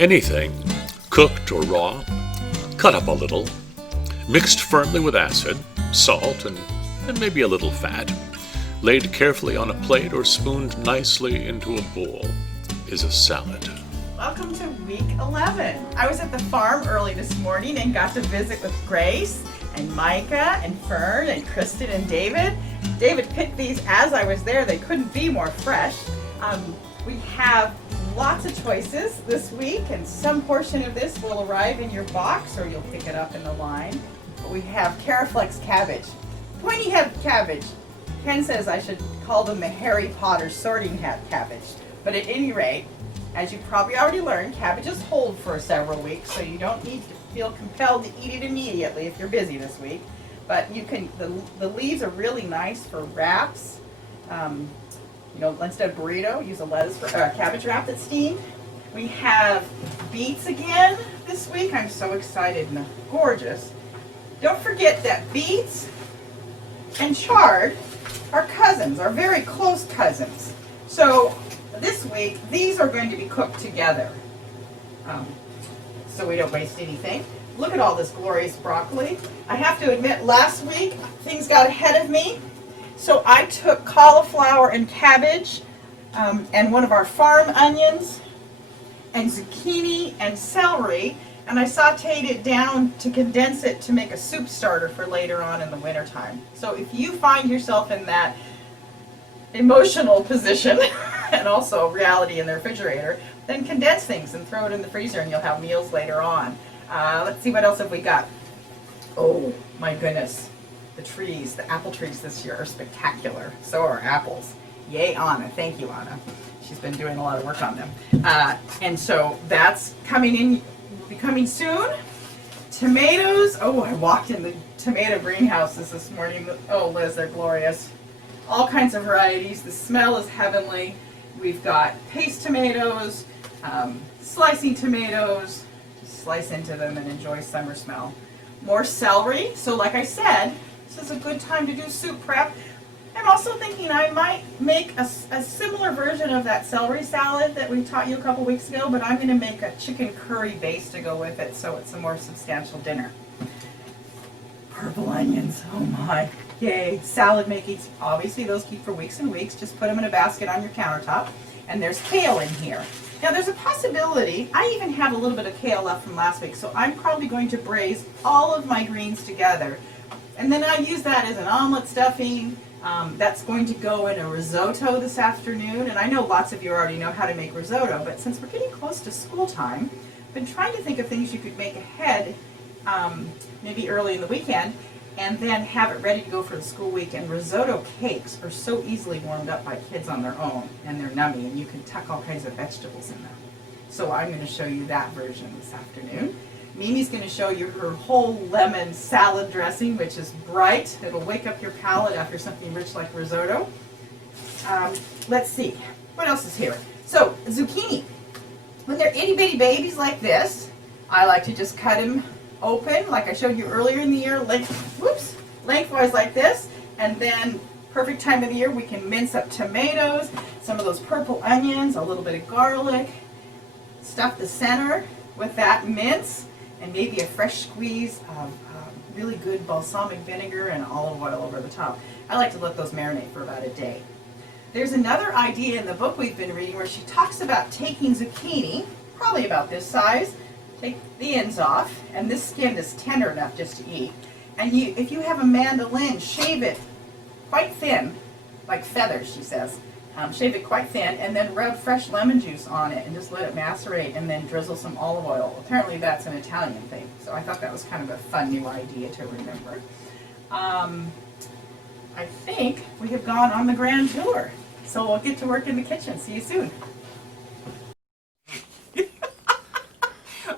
Anything, cooked or raw, cut up a little, mixed firmly with acid, salt, and maybe a little fat, laid carefully on a plate or spooned nicely into a bowl, is a salad. Welcome to week 11. I was at the farm early this morning and got to visit with Grace and Micah and Fern and Kristen and David. David picked these as I was there. They couldn't be more fresh. We have lots of choices this week, and some portion of this will arrive in your box or you'll pick it up in the line. We have Caraflex cabbage, pointy head cabbage. Ken says I should call them the Harry Potter sorting hat cabbage. But at any rate, as you probably already learned, cabbages hold for several weeks, so you don't need to feel compelled to eat it immediately if you're busy this week. But you can. The leaves are really nice for wraps. Instead of burrito, use a cabbage wrap that's steamed. We have beets again this week. I'm so excited and gorgeous. Don't forget that beets and chard are cousins, are very close cousins. So this week, these are going to be cooked together, so we don't waste anything. Look at all this glorious broccoli. I have to admit, last week, things got ahead of me. So I took cauliflower and cabbage and one of our farm onions and zucchini and celery, and I sauteed it down to condense it to make a soup starter for later on in the wintertime. So if you find yourself in that emotional position and also reality in the refrigerator, then condense things and throw it in the freezer and you'll have meals later on. Let's see, what else have we got? Oh my goodness. The apple trees this year are spectacular. So are apples. Yay, Anna. Thank you, Anna. She's been doing a lot of work on them. And so that's coming soon. Tomatoes. Oh, I walked in the tomato greenhouses this morning. Oh, Liz, they're glorious. All kinds of varieties. The smell is heavenly. We've got paste tomatoes, slicing tomatoes. Just slice into them and enjoy summer smell. More celery. So like I said, this is a good time to do soup prep. I'm also thinking I might make a similar version of that celery salad that we taught you a couple weeks ago, but I'm going to make a chicken curry base to go with it, so it's a more substantial dinner. Purple onions, oh my, yay. Salad making, obviously those keep for weeks and weeks. Just put them in a basket on your countertop. And there's kale in here. Now there's a possibility, I even have a little bit of kale left from last week, so I'm probably going to braise all of my greens together. And then I use that as an omelet stuffing. That's going to go in a risotto this afternoon. And I know lots of you already know how to make risotto, but since we're getting close to school time, I've been trying to think of things you could make ahead, maybe early in the weekend, and then have it ready to go for the school week. And risotto cakes are so easily warmed up by kids on their own, and they're nummy, and you can tuck all kinds of vegetables in them. So I'm going to show you that version this afternoon. Mimi's going to show you her whole lemon salad dressing, which is bright. It'll wake up your palate after something rich like risotto. Let's see. What else is here? So, zucchini. When they're itty-bitty babies like this, I like to just cut them open, like I showed you earlier in the year, lengthwise like this. And then, perfect time of the year, we can mince up tomatoes, some of those purple onions, a little bit of garlic, stuff the center with that mince, and maybe a fresh squeeze of really good balsamic vinegar and olive oil over the top. I like to let those marinate for about a day. There's another idea in the book we've been reading where she talks about taking zucchini, probably about this size, take the ends off, and this skin is tender enough just to eat. And if you have a mandolin, shave it quite thin, like feathers, she says. Shave it quite thin, and then rub fresh lemon juice on it and just let it macerate, and then drizzle some olive oil. Apparently that's an Italian thing, so I thought that was kind of a fun new idea to remember. I think we have gone on the grand tour, so we'll get to work in the kitchen. See you soon.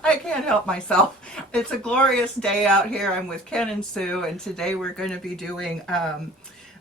I can't help myself. It's a glorious day out here. I'm with Ken and Sue, and today we're going to be doing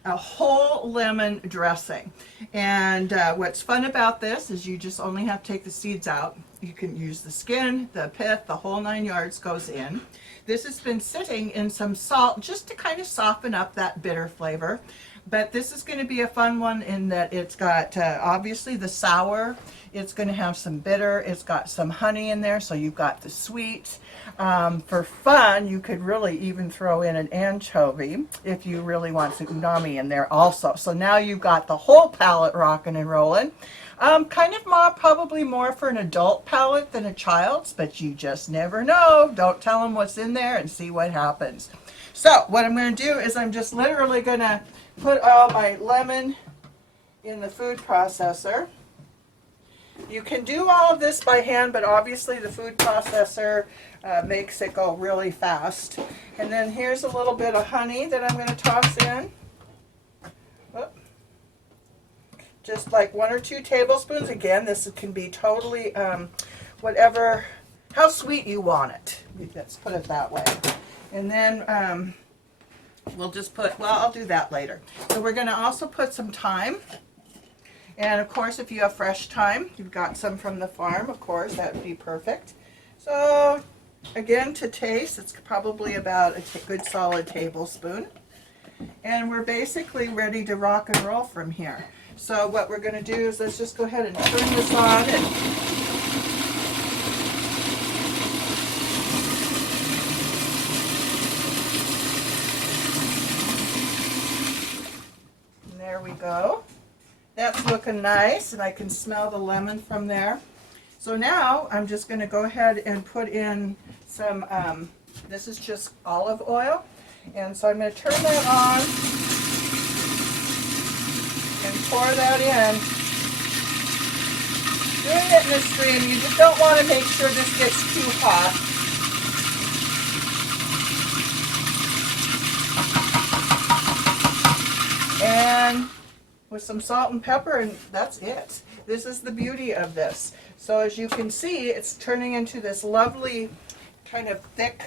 a whole lemon dressing. And what's fun about this is you just only have to take the seeds out You can use the skin, the pith, the whole 9 yards goes in. This has been sitting in some salt just to kind of soften up that bitter flavor. But this is going to be a fun one in that it's got obviously the sour, it's going to have some bitter, it's got some honey in there, so you've got the sweet. For fun, you could really even throw in an anchovy if you really want some umami in there also. So now you've got the whole palate rocking and rolling. Kind of probably more for an adult palate than a child's, but you just never know. Don't tell them what's in there and see what happens. So what I'm going to do is I'm just literally going to put all my lemon in the food processor. You can do all of this by hand, but obviously the food processor makes it go really fast. And then here's a little bit of honey that I'm going to toss in. Whoop. Just like 1 or 2 tablespoons. Again, this can be totally whatever, how sweet you want it. Let's put it that way. And then we'll just put, well, I'll do that later. So we're going to also put some thyme. And of course, if you have fresh thyme, you've got some from the farm, of course, that would be perfect. So again, to taste, it's probably about a good solid tablespoon. And we're basically ready to rock and roll from here. So what we're going to do is let's just go ahead and turn this on. And there we go. That's looking nice, and I can smell the lemon from there. So now I'm just going to go ahead and put in some, this is just olive oil. And so I'm going to turn that on and pour that in. Doing it in a stream, you just don't want to make sure this gets too hot. And with some salt and pepper, and that's it. This is the beauty of this. So as you can see, it's turning into this lovely kind of thick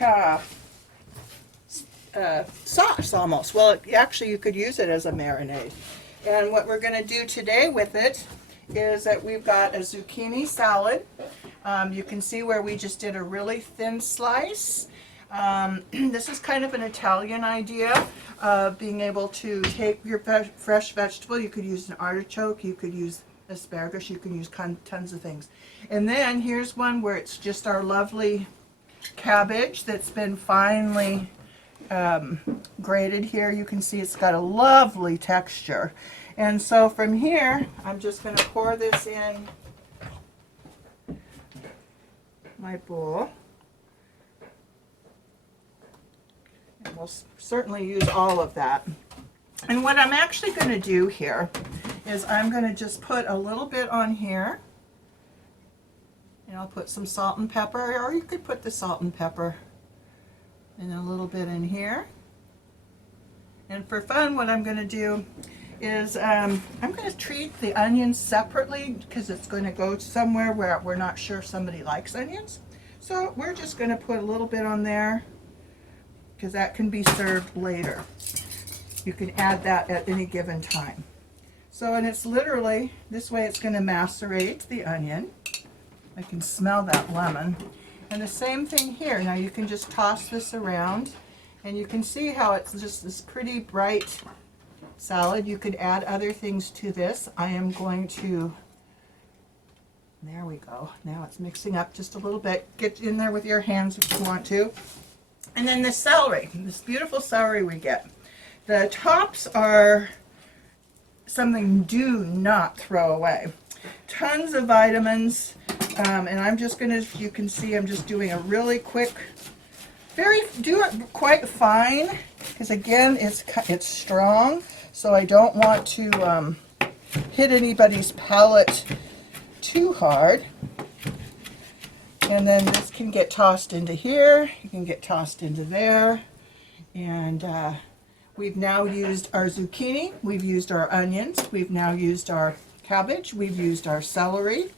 sauce almost. Well, actually you could use it as a marinade. And what we're going to do today with it is that we've got a zucchini salad. You can see where we just did a really thin slice. This is kind of an Italian idea of being able to take your fresh vegetable. You could use an artichoke, you could use asparagus, you can use tons of things. And then here's one where it's just our lovely cabbage that's been finely grated here. You can see it's got a lovely texture. And so from here, I'm just going to pour this in my bowl. And we'll certainly use all of that. And what I'm actually going to do here is I'm going to just put a little bit on here. And I'll put some salt and pepper, or you could put the salt and pepper and a little bit in here. And for fun, what I'm going to do is I'm going to treat the onions separately because it's going to go somewhere where we're not sure if somebody likes onions. So we're just going to put a little bit on there because that can be served later. You can add that at any given time. So, and it's literally, this way it's going to macerate the onion. I can smell that lemon. And the same thing here. Now you can just toss this around and you can see how it's just this pretty bright salad. You could add other things to this. I am going to, there we go. Now it's mixing up just a little bit. Get in there with your hands if you want to. And then the celery, this beautiful celery we get. The tops are something do not throw away. Tons of vitamins, and I'm just going to, you can see I'm just doing a really quick, do it quite fine, because again, it's strong, so I don't want to hit anybody's palate too hard. And then this can get tossed into here, you can get tossed into there, and we've now used our zucchini, we've used our onions, we've now used our cabbage, we've used our celery,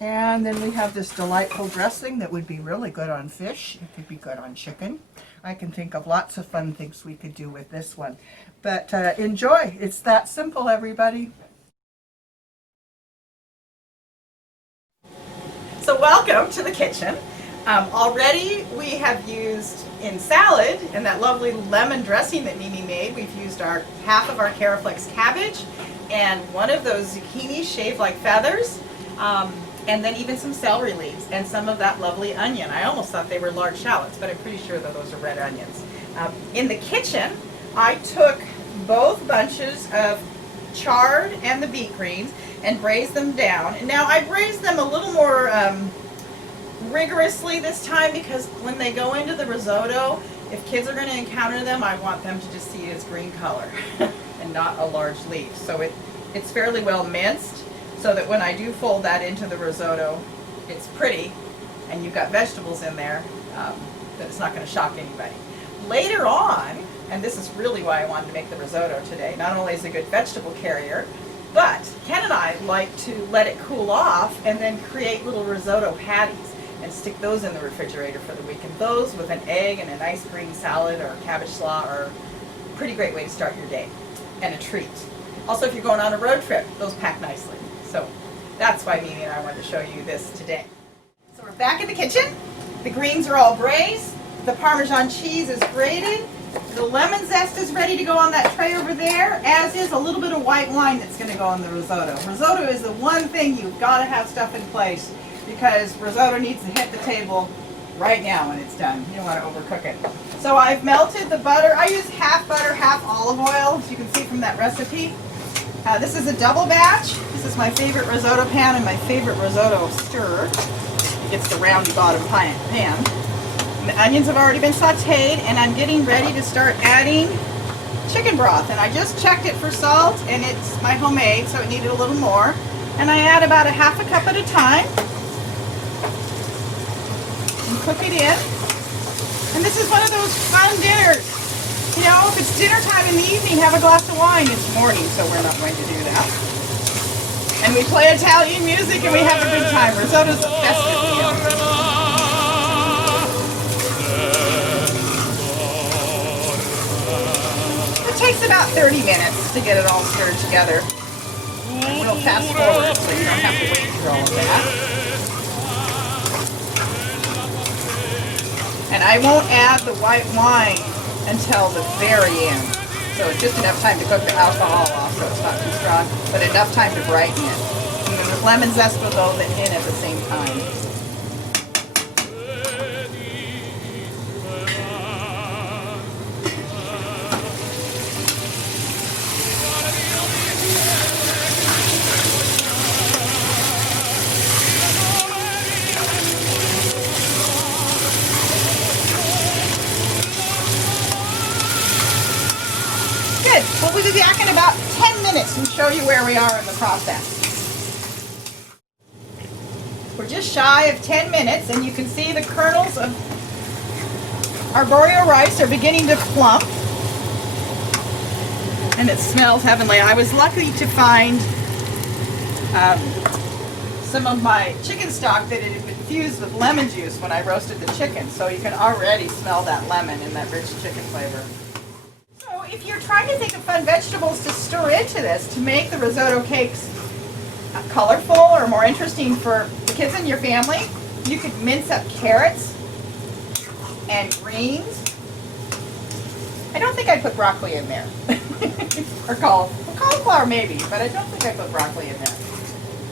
and then we have this delightful dressing that would be really good on fish. It could be good on chicken. I can think of lots of fun things we could do with this one. But enjoy. It's that simple, everybody. So So welcome to the kitchen. Already we have used in salad and that lovely lemon dressing that Mimi made, we've used half of our Caraflex cabbage and one of those zucchini shaved like feathers, and then even some celery leaves and some of that lovely onion. I almost thought they were large shallots, but I'm pretty sure that those are red onions. In the kitchen, I took both bunches of chard and the beet greens and braised them down. And now I braised them a little more rigorously this time because when they go into the risotto, if kids are going to encounter them, I want them to just see it as green color and not a large leaf. So it's fairly well minced so that when I do fold that into the risotto, it's pretty and you've got vegetables in there, that it's not going to shock anybody. Later on, and this is really why I wanted to make the risotto today, not only is it a good vegetable carrier, but Ken and I like to let it cool off and then create little risotto patties and stick those in the refrigerator for the week. And those with an egg and a nice green salad or cabbage slaw are a pretty great way to start your day and a treat. Also, if you're going on a road trip, those pack nicely. So that's why Mimi and I wanted to show you this today. So we're back in the kitchen. The greens are all braised. The Parmesan cheese is grated. The lemon zest is ready to go on that tray over there, as is a little bit of white wine that's going to go on the risotto. Risotto is the one thing you've got to have stuff in place because risotto needs to hit the table right now when it's done. You don't want to overcook it. So I've melted the butter. I use half butter, half olive oil, as you can see from that recipe. This is a double batch. This is my favorite risotto pan and my favorite risotto stirrer. It's the roundy bottom pan. The onions have already been sauteed and I'm getting ready to start adding chicken broth. And I just checked it for salt and it's my homemade, so it needed a little more. And I add about a half a cup at a time. And cook it in. And this is one of those fun dinners. You know, if it's dinner time in the evening, have a glass of wine. It's morning, so we're not going to do that. And we play Italian music and we have a good time. Risotto's a festive meal. It takes about 30 minutes to get it all stirred together. And we'll fast forward so you don't have to wait through all of that. And I won't add the white wine until the very end. So it's just enough time to cook the alcohol off so it's not too strong, but enough time to brighten it. And then the lemon zest will go in at the same time. We'll be back in about 10 minutes and show you where we are in the process. We're just shy of 10 minutes and you can see the kernels of arborio rice are beginning to plump. And it smells heavenly. I was lucky to find some of my chicken stock that had been infused with lemon juice when I roasted the chicken. So you can already smell that lemon and that rich chicken flavor. If you're trying to think of fun vegetables to stir into this to make the risotto cakes colorful or more interesting for the kids in your family, you could mince up carrots and greens. I don't think I put broccoli in there. Or cauliflower maybe, but I don't think I put broccoli in there.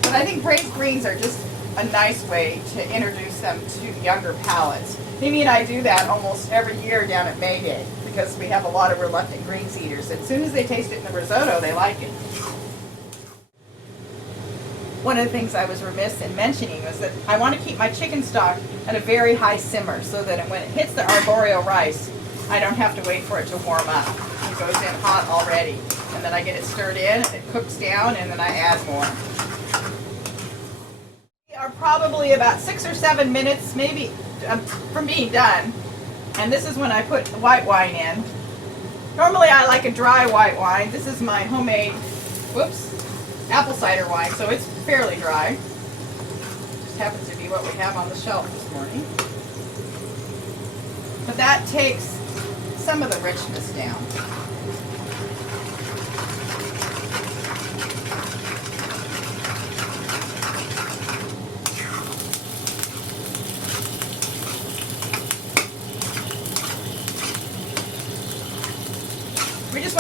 But I think braised greens are just a nice way to introduce them to younger palates. Mimi and I do that almost every year down at May Day, because we have a lot of reluctant greens eaters. As soon as they taste it in the risotto, they like it. One of the things I was remiss in mentioning was that I want to keep my chicken stock at a very high simmer so that when it hits the arborio rice, I don't have to wait for it to warm up. It goes in hot already. And then I get it stirred in, and it cooks down, and then I add more. We are probably about 6 or 7 minutes, maybe, from being done. And this is when I put the white wine in. Normally I like a dry white wine. This is my homemade, apple cider wine, so it's fairly dry. Just happens to be what we have on the shelf this morning. But that takes some of the richness down.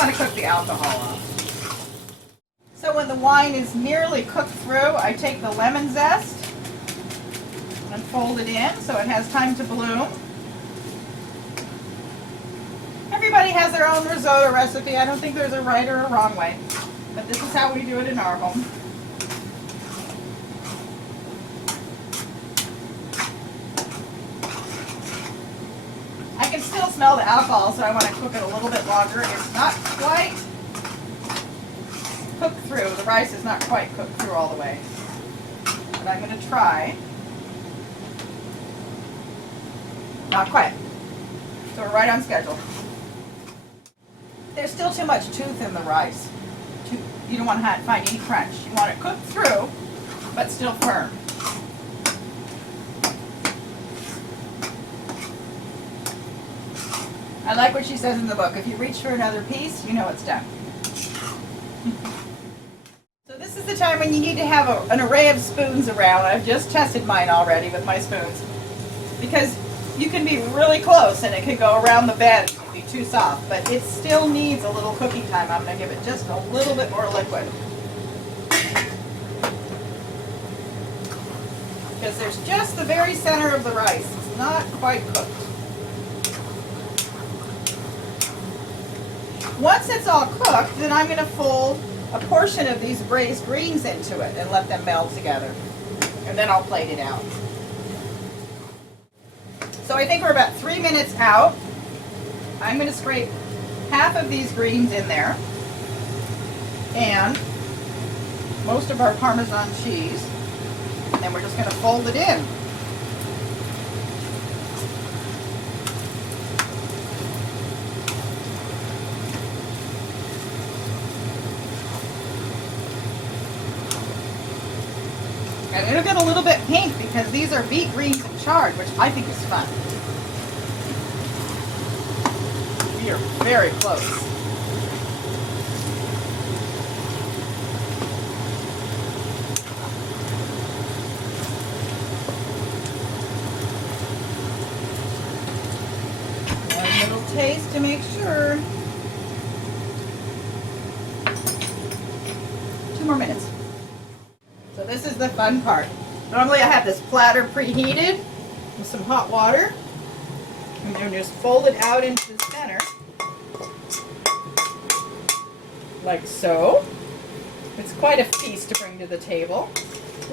want to cook the alcohol off. So when the wine is nearly cooked through, I take the lemon zest and fold it in so it has time to bloom. Everybody has their own risotto recipe. I don't think there's a right or a wrong way, but this is how we do it in our home. I can still smell the alcohol, so I want to cook it a little bit longer. It's not quite cooked through. The rice is not quite cooked through all the way, but I'm going to try. Not quite. So we're right on schedule. There's still too much tooth in the rice. You don't want to find any crunch. You want it cooked through, but still firm. I like what she says in the book. If you reach for another piece, you know it's done. So this is the time when you need to have an array of spoons around. I've just tested mine already with my spoons. Because you can be really close and it can go around the bed and be too soft, but it still needs a little cooking time. I'm going to give it just a little bit more liquid. Because there's just the very center of the rice. It's not quite cooked. Once it's all cooked, then I'm going to fold a portion of these braised greens into it and let them meld together. And then I'll plate it out. So I think we're about 3 minutes out. I'm going to scrape half of these greens in there and most of our Parmesan cheese. And then we're just going to fold it in. And it'll get a little bit pink because these are beet greens and chard, which I think is fun. We are very close. One little taste to make sure. 2 more minutes. So this is the fun part. Normally I have this platter preheated with some hot water. And then just fold it out into the center. Like so. It's quite a feast to bring to the table.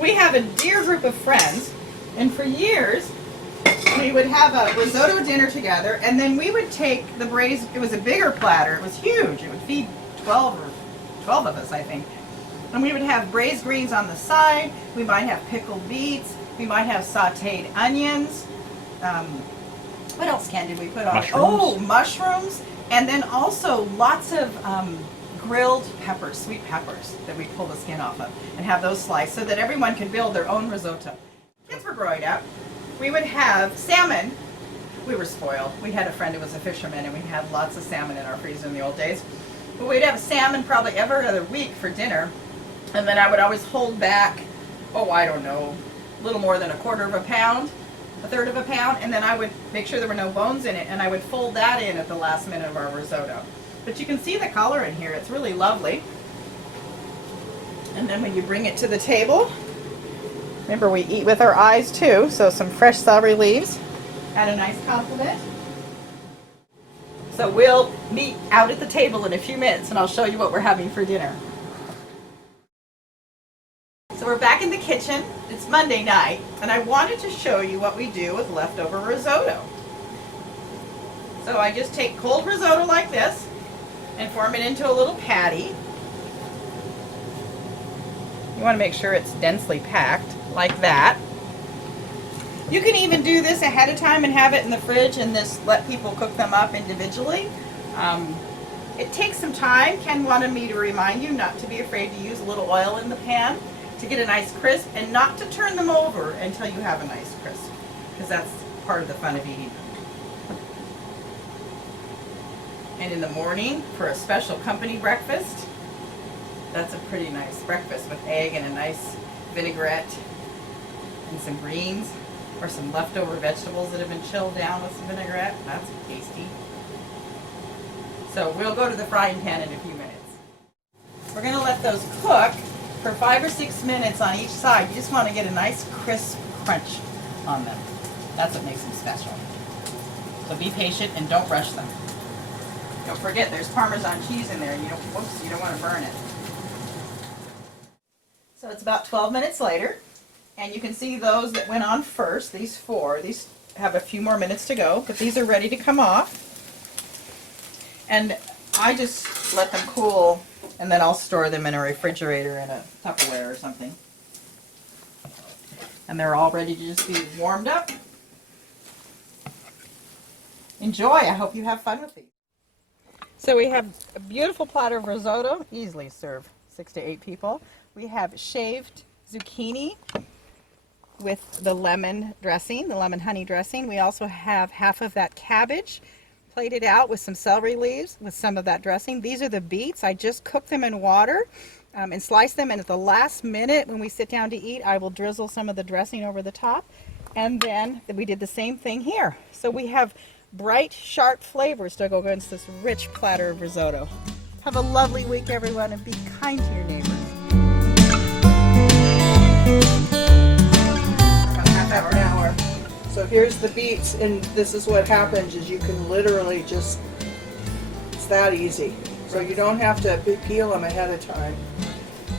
We have a dear group of friends, and for years we would have a risotto dinner together, and then we would take the braised, it was a bigger platter, it was huge, it would feed 12 of us, I think. And we would have braised greens on the side. We might have pickled beets. We might have sauteed onions. What else, Ken, did we put on? Mushrooms. Oh, mushrooms. And then also lots of grilled peppers, sweet peppers that we pull the skin off of and have those sliced so that everyone can build their own risotto. Kids were growing up. We would have salmon. We were spoiled. We had a friend who was a fisherman and we had lots of salmon in our freezer in the old days. But we'd have salmon probably every other week for dinner. And then I would always hold back, oh, I don't know, a little more than 1/4 of a pound, 1/3 of a pound, and then I would make sure there were no bones in it, and I would fold that in at the last minute of our risotto. But you can see the color in here. It's really lovely. And then when you bring it to the table, remember we eat with our eyes too, so some fresh celery leaves add a nice compliment. So we'll meet out at the table in a few minutes, and I'll show you what we're having for dinner. So we're back in the kitchen. It's Monday night, and I wanted to show you what we do with leftover risotto. So I just take cold risotto like this and form it into a little patty. You want to make sure it's densely packed like that. You can even do this ahead of time and have it in the fridge and just let people cook them up individually. It takes some time. Ken wanted me to remind you not to be afraid to use a little oil in the pan to get a nice crisp, and not to turn them over until you have a nice crisp, because that's part of the fun of eating them. And in the morning, for a special company breakfast, that's a pretty nice breakfast with egg and a nice vinaigrette and some greens, or some leftover vegetables that have been chilled down with some vinaigrette. That's tasty. So we'll go to the frying pan in a few minutes. We're going to let those cook for 5 or 6 minutes on each side. You just want to get a nice crisp crunch on them. That's what makes them special. So be patient and don't rush them. Don't forget there's Parmesan cheese in there. You don't want to burn it. So it's about 12 minutes later, and you can see those that went on first, these 4. These have a few more minutes to go, but these are ready to come off. And I just let them cool, and then I'll store them in a refrigerator in a Tupperware or something. And they're all ready to just be warmed up. Enjoy. I hope you have fun with these. So we have a beautiful platter of risotto, easily serve 6 to 8 people. We have shaved zucchini with the lemon dressing, the lemon honey dressing. We also have half of that cabbage plated out with some celery leaves with some of that dressing. These are the beets. I just cooked them in water and slice them, and at the last minute when we sit down to eat, I will drizzle some of the dressing over the top. And then we did the same thing here. So we have bright, sharp flavors to go against this rich platter of risotto. Have a lovely week, everyone, and be kind to your neighbors. About half hour. So here's the beets, and this is what happens is you can literally just, it's that easy. So you don't have to peel them ahead of time.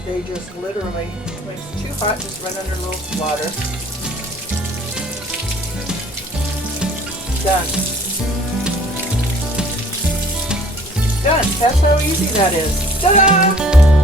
They just literally, when it's too hot, just run under a little water. Done. Done. That's how easy that is. Ta-da!